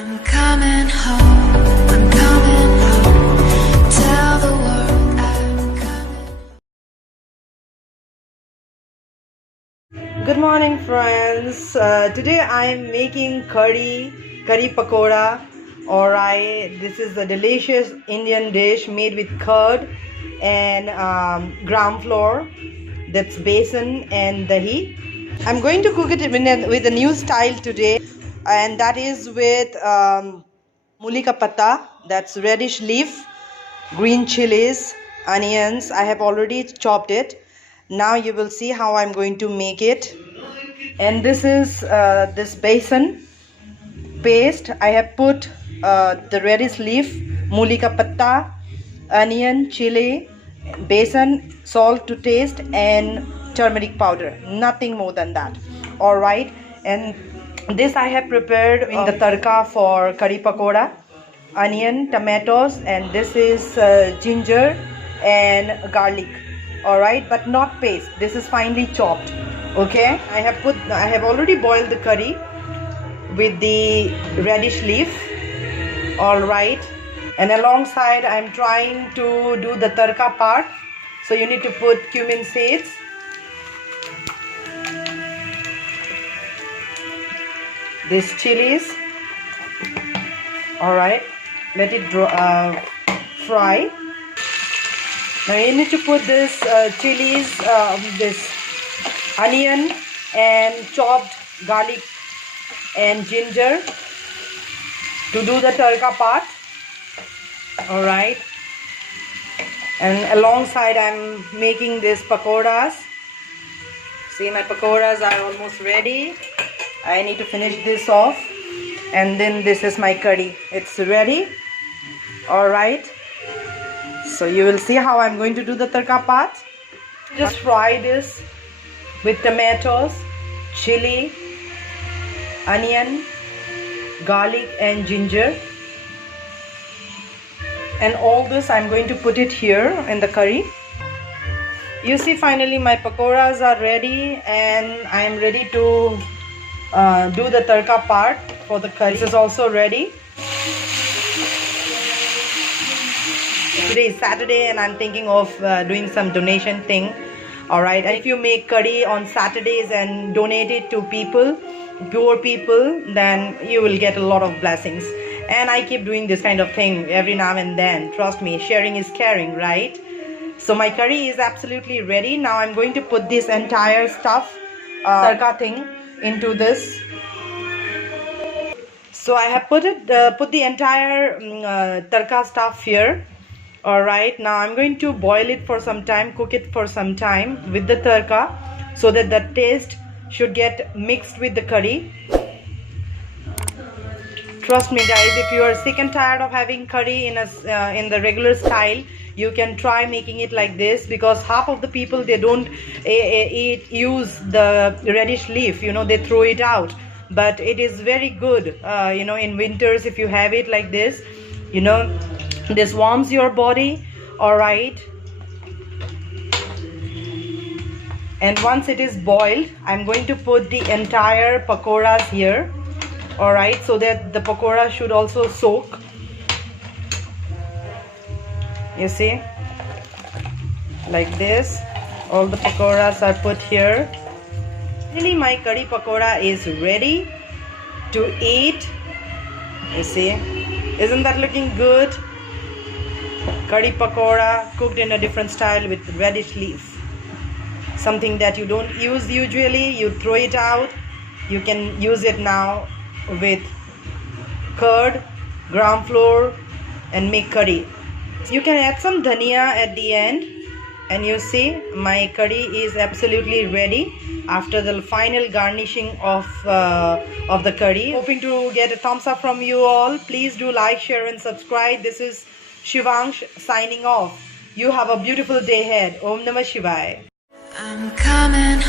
I'm coming home. I'm coming home. Tell the world I'm coming. Good morning, friends. Today I'm making curry pakoda. Alright, this is a delicious Indian dish made with curd and gram flour. That's besan and dahi. I'm going to cook it with a new style today, and that is with muli ka patta. That's reddish leaf, green chilies, onions. I have already chopped it. Now you will see how I'm going to make it. And this is this besan paste. I have put the reddish leaf, muli ka patta, onion, chili, besan, salt to taste, and turmeric powder. Nothing more than that. Alright, and this I have prepared in the tarka for curry pakoda. Onion, tomatoes, and this is ginger and garlic. Alright, but not paste. This is finely chopped. Okay, I have already boiled the curry with the reddish leaf. Alright, and alongside I'm trying to do the tarka part. So you need to put cumin seeds, these chilies. Alright, let it fry. Now you need to put this chilies, this onion and chopped garlic and ginger to do the tarka part. Alright, and alongside I'm making these pakoras. See, my pakoras are almost ready. I need to finish this off, and then this is my curry. It's ready. Alright, so you will see how I'm going to do the tarka part. Just fry this with tomatoes, chili, onion, garlic and ginger, and all this I'm going to put it here in the curry. You see, finally my pakoras are ready, and I am ready to do the tarka part for the curry. This is also ready. Today is Saturday and I'm thinking of doing some donation thing. Alright, and if you make curry on Saturdays and donate it to people, poor people, then you will get a lot of blessings. And I keep doing this kind of thing every now and then. Trust me, sharing is caring, right? So my curry is absolutely ready. Now I'm going to put this entire stuff, tarka thing, into this. So I have put the entire tarka stuff here. Alright, now I'm going to boil it for some time, cook it for some time with the tarka, so that the taste should get mixed with the curry. Trust me guys, if you are sick and tired of having curry in the regular style, you can try making it like this, because half of the people, they don't use the reddish leaf, you know, they throw it out. But it is very good, you know, in winters if you have it like this, you know, this warms your body. Alright, and once it is boiled, I'm going to put the entire pakoras here. Alright, so that the pakora should also soak. You see, like this, all the pakoras are put here. Finally my curry pakora is ready to eat. You see, isn't that looking good? Curry pakora cooked in a different style with reddish leaf. Something that you don't use usually, you throw it out. You can use it now with curd, gram flour, and make curry. You can add some dhania at the end, and you see my curry is absolutely ready after the final garnishing of the curry. Hoping to get a thumbs up from you all. Please do like, share and subscribe. This is Shivangsh signing off. You have a beautiful day ahead. Om Namah Shivaya. I'm coming